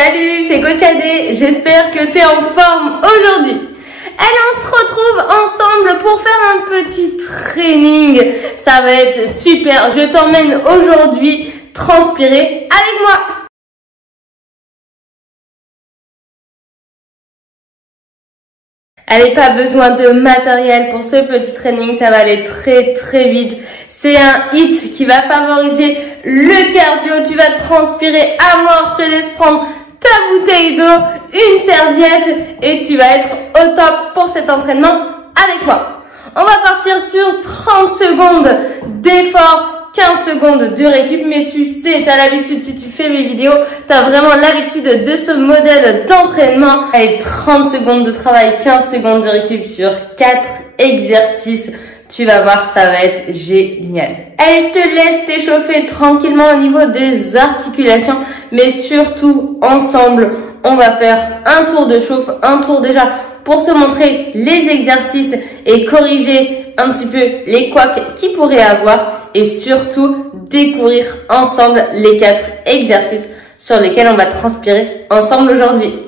Salut, c'est Coach Adé, j'espère que tu es en forme aujourd'hui. Allez, on se retrouve ensemble pour faire un petit training. Ça va être super, je t'emmène aujourd'hui transpirer avec moi. Allez, pas besoin de matériel pour ce petit training, ça va aller très vite. C'est un HIIT qui va favoriser le cardio, tu vas transpirer à mort, je te laisse prendre ta bouteille d'eau, une serviette et tu vas être au top pour cet entraînement avec moi. On va partir sur 30 secondes d'effort, 15 secondes de récup, mais tu sais, tu as l'habitude, si tu fais mes vidéos, tu as vraiment l'habitude de ce modèle d'entraînement. Allez, 30 secondes de travail, 15 secondes de récup sur 4 exercices. Tu vas voir, ça va être génial. Allez, je te laisse t'échauffer tranquillement au niveau des articulations, mais surtout, ensemble, on va faire un tour de chauffe, un tour déjà pour se montrer les exercices et corriger un petit peu les couacs qu'il pourrait avoir et surtout découvrir ensemble les 4 exercices sur lesquels on va transpirer ensemble aujourd'hui.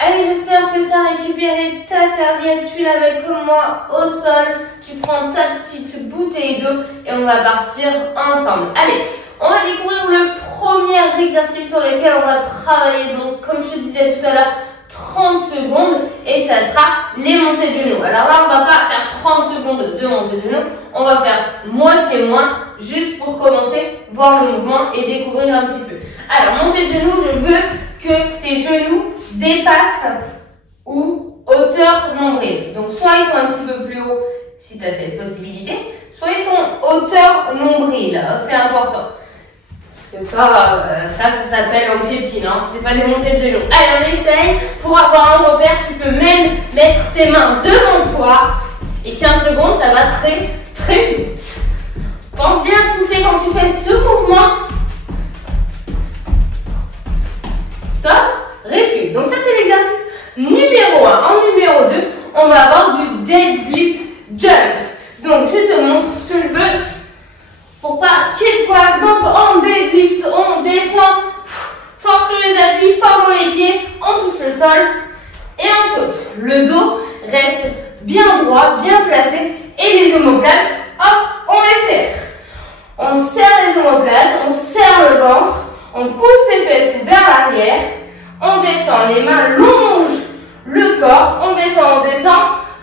Allez, j'espère que tu as récupéré ta serviette, tu la mets comme moi au sol, tu prends ta petite bouteille d'eau et on va partir ensemble. Allez, on va découvrir le premier exercice sur lequel on va travailler, donc comme je te disais tout à l'heure, 30 secondes et ça sera les montées de genoux. Alors là, on va pas faire 30 secondes de montées de genoux, on va faire moitié moins, juste pour commencer, voir le mouvement et découvrir un petit peu. Alors, montée de genoux, je veux que tes genoux dépassent ou hauteur nombril. Donc, soit ils sont un petit peu plus hauts si tu as cette possibilité, soit ils sont hauteur nombril. C'est important. Parce que ça s'appelle en piétine, hein. C'est pas des montées de genoux. Allez, on essaye. Pour avoir un repère, tu peux même mettre tes mains devant toi. Et 15 secondes, ça va très vite. Pense bien à souffler quand tu fais ce mouvement. Top. Récup. Donc ça, c'est l'exercice numéro 1. En numéro 2, on va avoir du deadlift jump. Donc, je te montre ce que je veux pour pas qu'il y ait de couac. Donc, en deadlift, on descend, fort sur les appuis, fort dans les pieds, on touche le sol et on saute. Le dos reste bien droit, bien placé et les omoplates, hop, on les serre. On serre les omoplates, on serre le ventre, on pousse les fesses vers l'arrière, on descend, les mains longent le corps, on descend.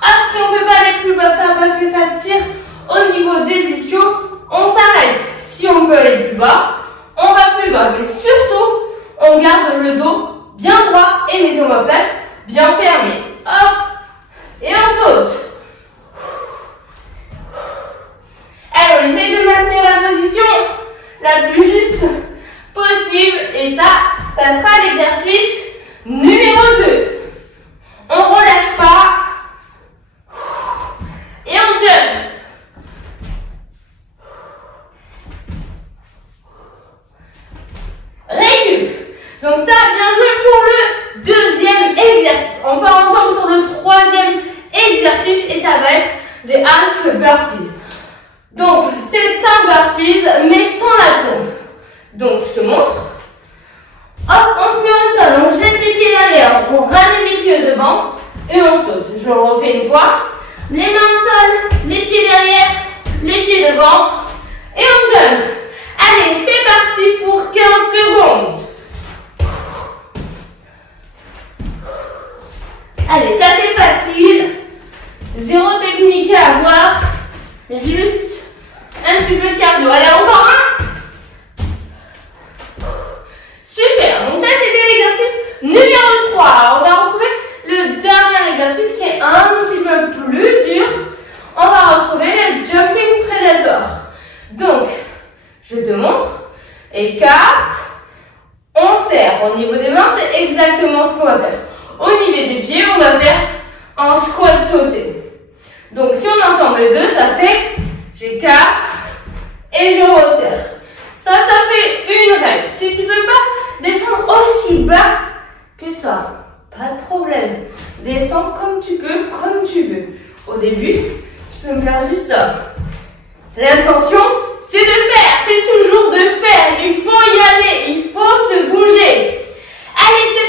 Ah, si on ne peut pas aller plus bas que ça parce que ça tire au niveau des ischios, on s'arrête. Si on peut aller plus bas, on va plus bas. Mais surtout, on garde le dos bien droit et les omoplates bien fermées. Hop, et on saute. Alors, on essaye de maintenir la position la plus juste possible. Et ça sera l'exercice numéro 2. On relâche pas. Et on jump. Récup. Donc ça, bien joué pour le deuxième exercice. On part ensemble sur le troisième exercice et ça va être des half burpees. Donc, c'est un burpees, mais sans la pompe. Donc, je te montre. Hop, on se met au sol, on jette les pieds derrière, on ramène les pieds devant et on saute. Je le refais une fois. Les mains au sol, les pieds derrière, les pieds devant et on jump. Allez, c'est parti pour 15 secondes. Allez, ça c'est facile. Zéro technique à avoir. Juste un petit peu de cardio. Allez, encore un. Super. Donc ça, c'était l'exercice numéro 3. Alors, on va retrouver le dernier exercice qui est un petit peu plus dur. On va retrouver le jumping predator. Donc, je te montre. Écarte. On serre. Au niveau des mains, c'est exactement ce qu'on va faire. Au niveau des pieds, on va faire un squat sauté. Donc, si on ensemble les deux, ça fait j'écarte et je resserre. Ça fait une règle. Si tu ne peux pas descendre aussi bas que ça, pas de problème. Descends comme tu peux, comme tu veux. Au début, tu peux me faire juste ça. L'intention, c'est de faire. C'est toujours de faire. Il faut y aller. Il faut se bouger. Allez, c'est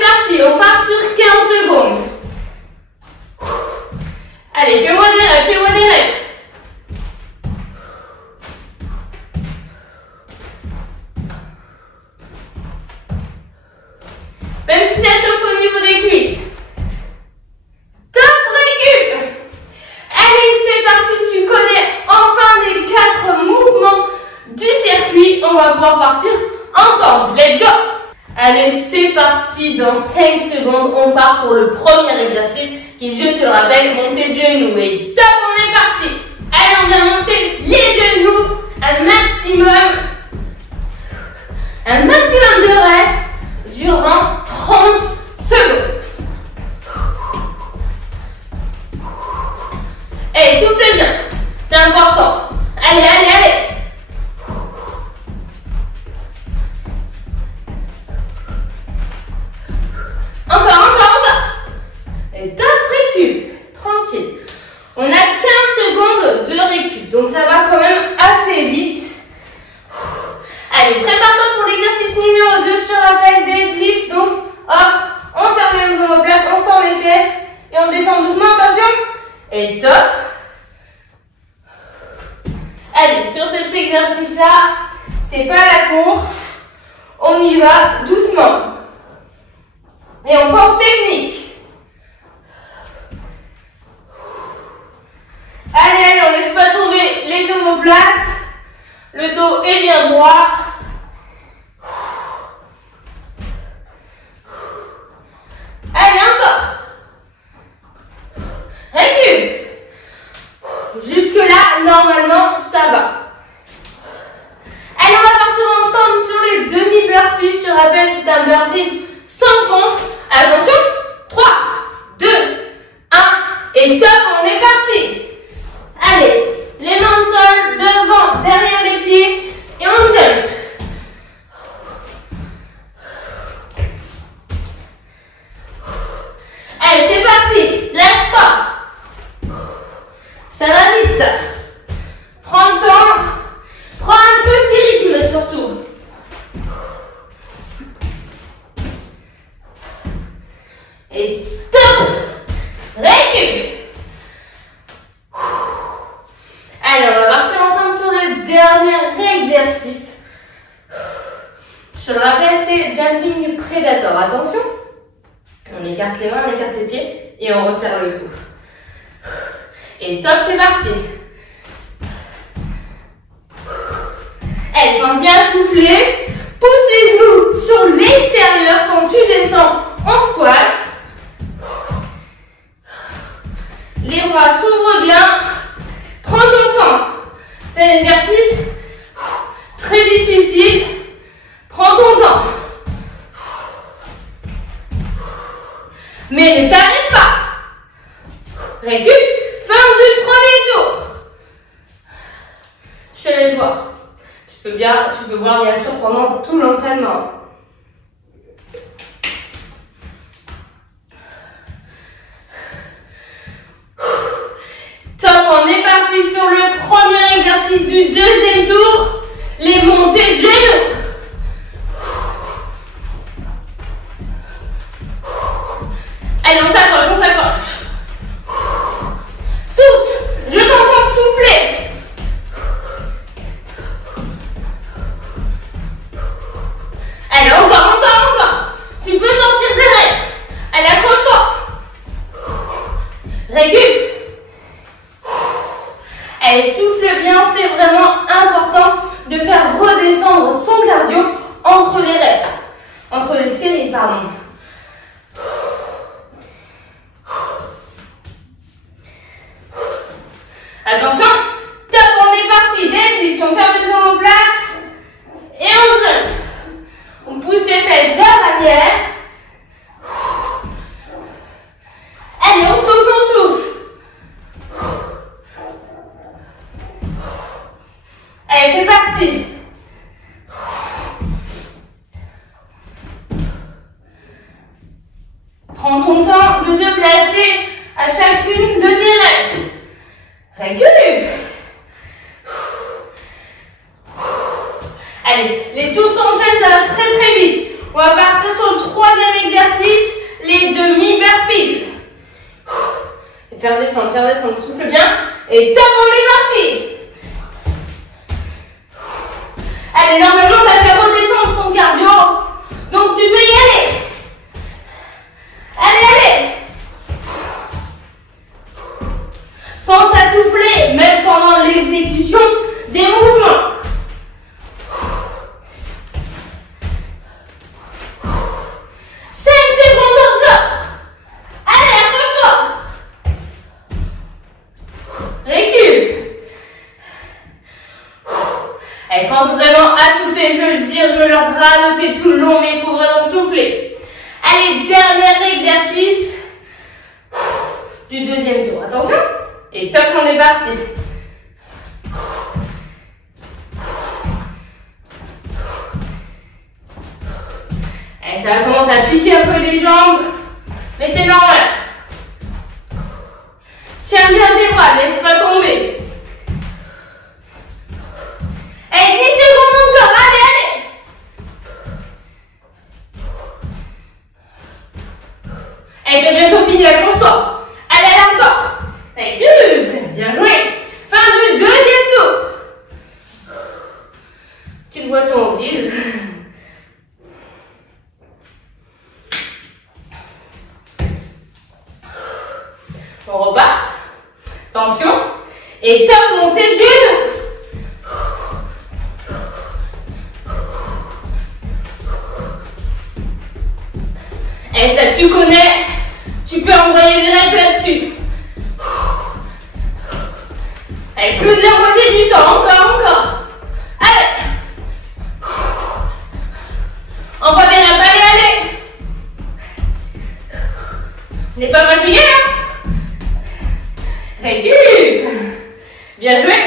parti dans 5 secondes. On part pour le premier exercice qui, je te le rappelle, monter de genoux. Et top, on est parti. Allez, on vient monter les genoux un maximum de reps durant 30 secondes. Et soufflez bien, c'est important. Allez, allez, allez. Encore. Et top, récup. Tranquille. On a 15 secondes de récup, donc ça va quand même assez vite. Allez, prépare-toi pour l'exercice numéro 2, je te rappelle, deadlift. Donc, hop, on serre les omoplates, on sort les fesses et on descend doucement, attention. Et top. Allez, sur cet exercice-là, c'est pas la course, on y va doucement. Et on pense technique. Allez, on laisse pas tomber les omoplates. Le dos est bien droit. Allez, encore. Récup. Jusque-là, normalement, ça va. Allez, on va partir ensemble sur les demi-burpees. Je te rappelle, c'est un burpee sans pompe. Attention. 3, 2, 1. Et top, on est parti. Allez, les mains au sol, devant, derrière les pieds, et on jump. Allez, c'est parti, lâche pas. Ça va vite, ça. Prends le temps, prends un petit rythme surtout. Et top, récup. Allez, on va partir ensemble sur le dernier exercice. Je te le rappelle, c'est jumping predator. Attention, on écarte les mains, on écarte les pieds et on resserre le tout. Et top, c'est parti. Allez, pense bien à souffler. Pousse les genoux sur l'extérieur quand tu descends en squat. Les bras s'ouvrent bien. Prends ton temps. C'est un exercice très difficile. Prends ton temps. Mais ne t'arrête pas. Récup. Fin du premier tour. Je te laisse voir. Tu peux voir bien sûr pendant tout l'entraînement. Top, on est parti sur le premier exercice du deuxième tour, les montées de genoux. Allez, on s'accroche. Souffle, je t'entends souffler. Allez, encore. Tu peux sortir des règles. Allez, accroche-toi. Récup. Allez, souffle bien, c'est vraiment important de faire redescendre son cardio entre les reps, entre les séries, pardon. Attention, top, on est parti, deadlift, on ferme les omoplates et on jump. On pousse les fesses vers l'arrière. Allez, on souffle. Allez, c'est parti. Prends ton temps de te placer à chacune de tes reps. Récup. Allez, les tours s'enchaînent, ça va très vite. On va partir sur le troisième exercice, les demi-burpees. Faire descendre, souffle bien. Et top, on est parti. Allez, normalement, tu as fait redescendre ton cardio. Donc, tu peux y aller. Allez. Pense à souffler, même pendant l'exécution des mouvements. Allez, dernier exercice du deuxième tour. Attention. Et top, on est parti. Allez, ça va commencer à piquer un peu les jambes, mais c'est normal. Tiens bien tes bras, laisse pas tomber. Allez, 10 secondes encore, allez, allez. Allez, t'as bientôt fini, accroche-toi. Allez, allez, encore. Allez, bien joué. Fin du deuxième tour. Petite boisson mobile. On repart. Attention. Et top, montée de genou. Et ça, tu connais. Tu peux envoyer des reps là-dessus. Allez, plus de la moitié du temps. Encore. Allez. Envoie des reps. Allez, allez. N'est pas fatigué, hein? Récup. Bien joué.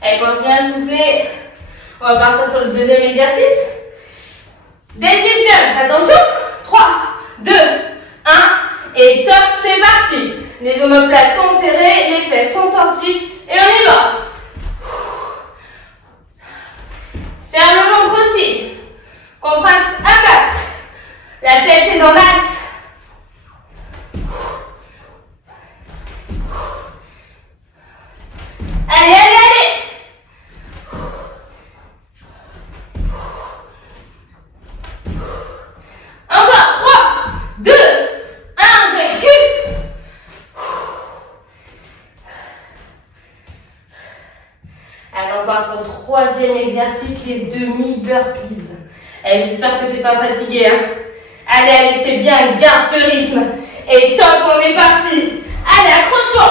Allez, pense bien à souffler. On va partir sur le deuxième exercice. Deadlift jump. Attention. 3, 2, 1. Et top, c'est parti. Les omoplates sont serrées, les fesses sont sorties. Et on y va. Serre le ventre aussi. Contracte à max. La tête est dans l'axe. Allez, allez, allez. Encore. 3, 2, 1, récup. Allez, on part sur le troisième exercice, les demi-burpees. Allez, j'espère que tu n'es pas fatigué, hein. Allez, allez, c'est bien, garde ce rythme. Et top, on est parti. Allez, accroche-toi.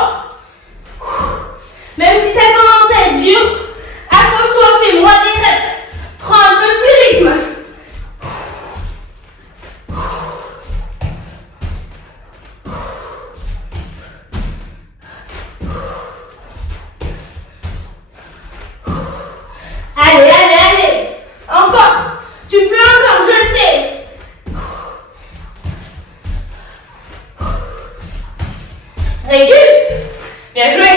Même si ça commence à être dur, accroche-toi, fais-moi des reps. Prends un petit rythme. Allez, allez, allez. Encore. Tu peux encore, je le sais. Récup. Bien joué.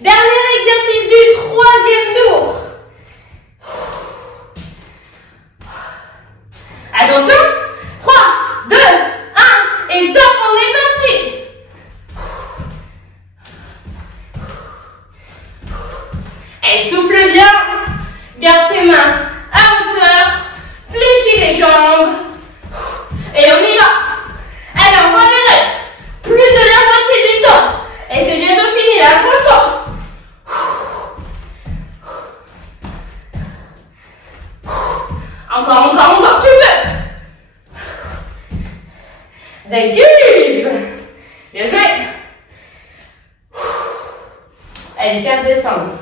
Dernier exercice du troisième tour. Attention. 3, 2, 1. Et top, on est parti. Et souffle bien. Garde tes mains à hauteur. Fléchis les jambes. Et on y va. Allez, on va les reps. Plus de la moitié du temps. Et c'est bientôt fini là. Accroche-toi. Encore, encore, encore, tu peux. Récup. Bien joué. Allez, faire descendre.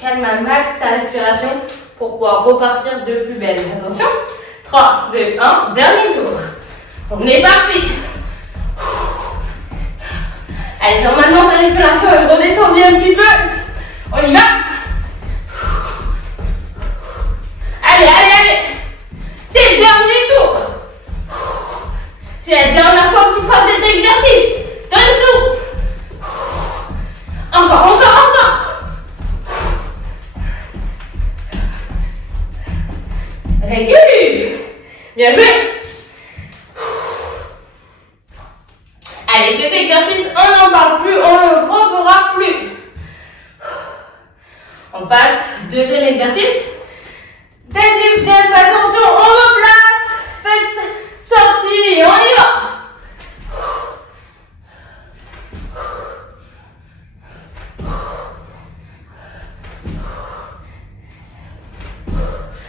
Calme à max ta respiration pour pouvoir repartir de plus belle. Attention. 3, 2, 1. Dernier tour. On est parti. Allez, normalement ta respiration est redescendue un petit peu. On y va. Allez, allez, allez. C'est le dernier tour. C'est la dernière fois que tu feras cet exercice. Donne tout. Encore, encore, encore. Récup. Bien joué. Allez, cet exercice, on n'en parle plus, on ne le refera plus. On passe, deuxième exercice. Deadlift jump, attention, omoplate, fesses sorties, et on y va.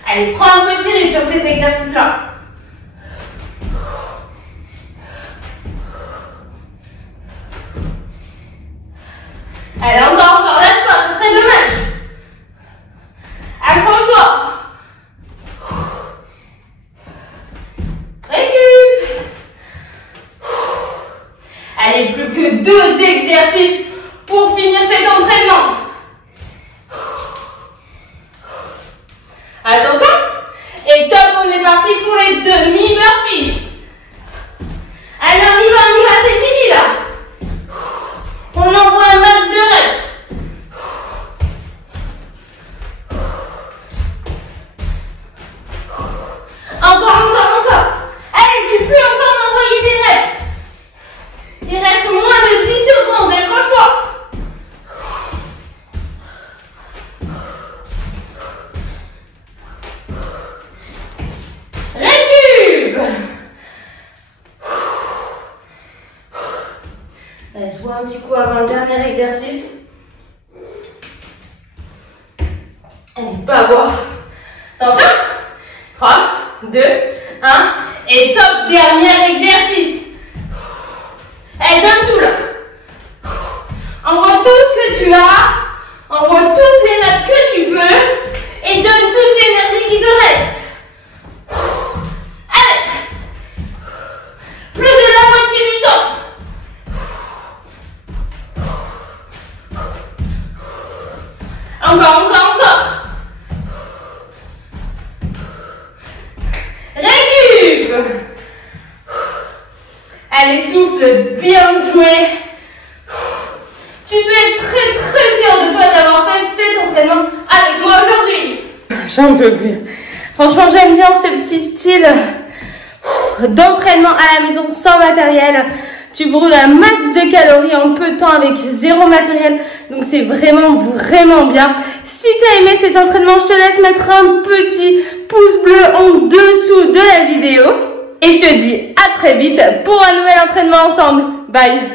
Allez, prends un petit rythme sur cet exercice-là. Allez, encore, lâche pas, ce serait dommage. Attention. Et top, on est parti pour les demi-burpees. Allez, on y va, c'est fini là. On envoie un max de reps. Encore. Allez, tu peux encore m'envoyer des reps. Il reste moins de 10 secondes, accroche-toi. Récup. Allez, je vois un petit coup avant le dernier exercice. N'hésite pas à boire. Attention. 3, 2, 1. Et top, dernier exercice. Allez, donne tout là. Envoie tout ce que tu as. Envoie toutes les reps que tu peux. Et donne toute l'énergie qui te reste. Allez. Plus de la moitié du temps. Encore. Récup. Allez, souffle, bien joué. Tu peux être très fier de toi d'avoir fait cet entraînement avec moi aujourd'hui. J'en peux plus. Franchement, j'aime bien ce petit style d'entraînement à la maison sans matériel. Tu brûles un max de calories en peu de temps avec zéro matériel. Donc c'est vraiment bien. Si tu as aimé cet entraînement, je te laisse mettre un petit pouce bleu en dessous de la vidéo. Et je te dis à très vite pour un nouvel entraînement ensemble. Bye!